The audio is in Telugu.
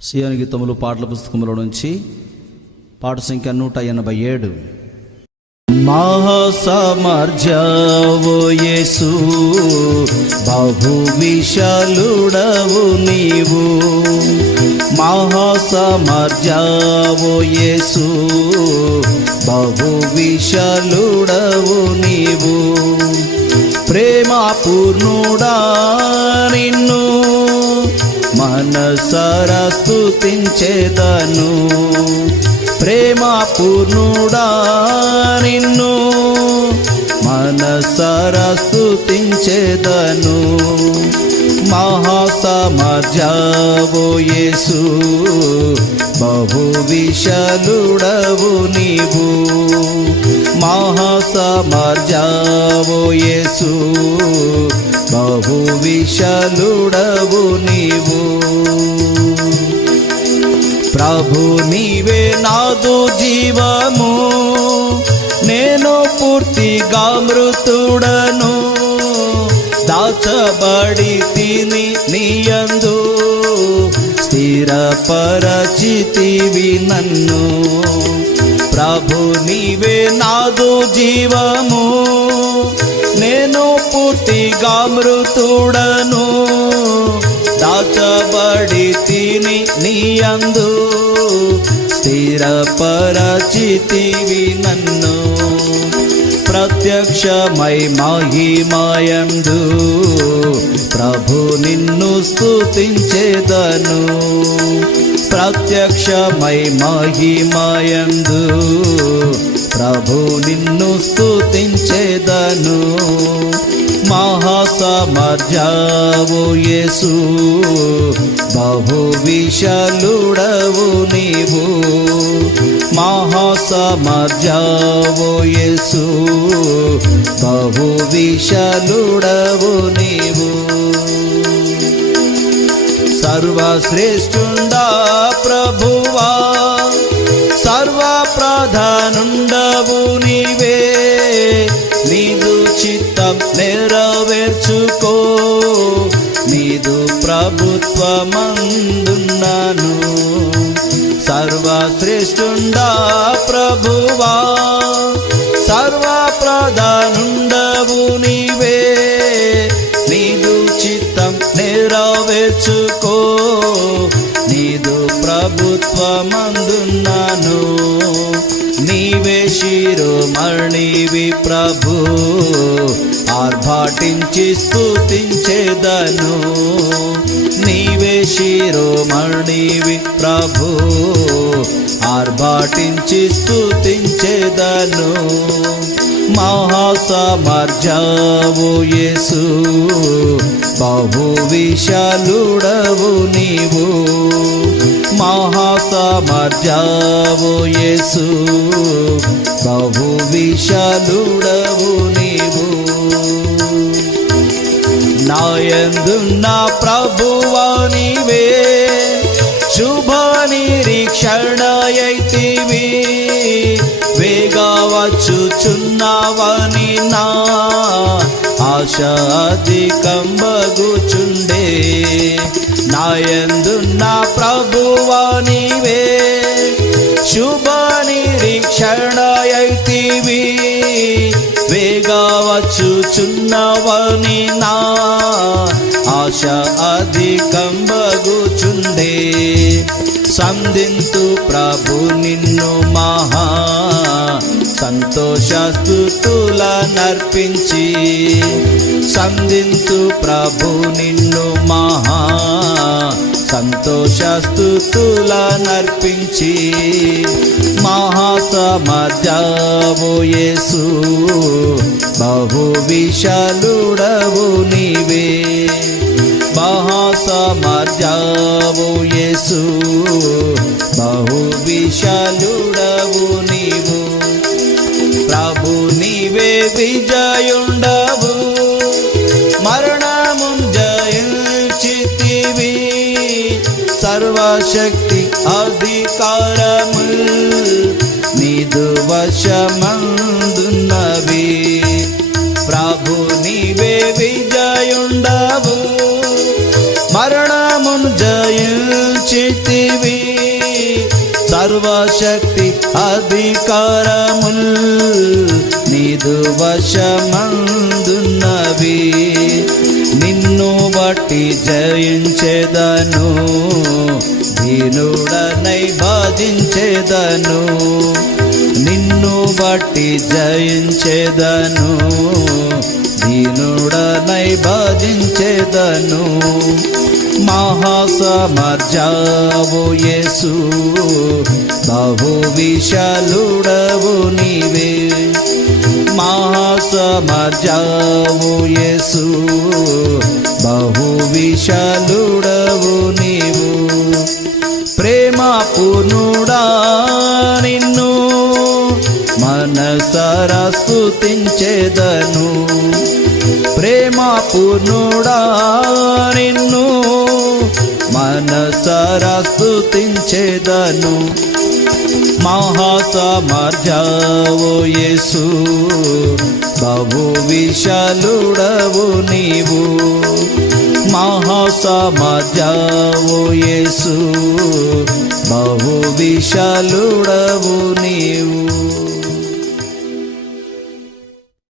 సీయోను గీతములు పాటల పుస్తకములో నుంచి పాట సంఖ్య 187. మహాసామర్థ్యవో యేసు, బహు విశాలుడవు నీవు. మహాసామర్థ్యవో యేసు, బహు విశాలుడవు నీవు. ప్రేమ పూర్ణుడా నిన్ను మనసారా స్తుతించెదను. ప్రేమ పూర్ణుడా నిన్ను మనసారా స్తుతించెదను. మహాసామర్థ్యవో యేసు, బహు విశాలుడవు నీవు. మహాసామర్థ్యవో యేసు, బహు విశాలుడవు నీవు. ప్రభు నీవే నాదు జీవము, నేను పూర్తిగా మృతుడను. దాచబడి తిని నీయందు, స్థిరపరచితివి నన్ను. ప్రభు నీవే నాదు జీవము, నేను పూర్తిగా మృతుడను. దాచబడి తిని నీయందు, స్థిరపరచితివి నన్ను. ప్రత్యక్షమై మహిమయందు ప్రభు నిన్ను స్తుతించెదను. ప్రత్యక్షమై మహిమయందు ప్రభు నిన్ను స్తుతించెదను. మహాసామర్థ్యవో యేసు, బహు విశాలుడవు నీవు. మహాసామర్థ్యవో యేసు, బహు విశాలుడవు నీవు. సర్వశ్రేష్ఠుండా ప్రభువా, సర్వ ప్రధానుండవు నీవే. నీదు చిత్తం నెరవేర్చుకో, నీదు ప్రభుత్వమందున్నాను. సర్వశ్రేష్ఠుండా ప్రభువా, సర్వ ప్రధానుండవు నీవే. నీదు చిత్తం నెరవేర్చుకో, నీదు ప్రభుత్వమందున్నాను. నీవే శిరోమణివి ప్రభు, ఆర్భాటించి స్తుతించెదను. నీవే శిరోమణివి ప్రభు, ఆర్భాటించి స్తుతించెదను. మహాసామర్థ్యవో యేసు, బహు విశాలుడవు నీవు. మహాసామర్థ్యవో యేసు, బహు విశాలుడవు నీవు. నాయందున్న ప్రభువా నీవే, శుభ నిరీక్షణయైతివి. వేగా వచ్చుచున్నావని నా ఆశ అధికంబగుచుండే. నాయందున్న ప్రభువా నీవే, శుభ నిరీక్షణయైతివి. వేగా వచ్చుచున్నవని నా ఆశ అధికంబగుచుండే. సంధింతు ప్రభు నిన్ను మహా సంతోషస్తుతుల నర్పించి. సంధింతు ప్రభు నిన్ను మహా సంతోషస్తుతుల నర్పించి. మహాసామర్థ్యవో యేసు, బహు విశాలుడవు నీవే. మహాసామర్థ్యవో యేసు, బహు విశాలుడవు నీవు. ప్రభు నీవే విజయుండవు, మరణమున్ జయించితివి. సర్వశక్తి అధికారము నీదు వశమందున్నవి. ప్రభు నీవే విజయుండవు, మరణమును జయించి ఇచ్చితివి సర్వశక్తి అధికారముల్ నీదు వశమందున్నవి నిన్ను బట్టి జయించేదను దీనుడనై బాధించేదను నిన్ను బట్టి జయించేదను దీనుడనై బాధించేదను మహాసమర్జావు యేసు బహు విశాలుడవు నీవే మహాసమర్జావు యేసు బహు విశాలుడవు నీవు ప్రేమ పూర్ణుడా నిన్ను మనసారా స్తుతించేదను ప్రేమ పూర్ణుడా నిన్ను మనసారా స్తుతించేదను మహాసమర్జావు యేసు బహు విశాలుడవు నీవు మహాసమర్జావు యేసు బహు విశాలుడవు నీవు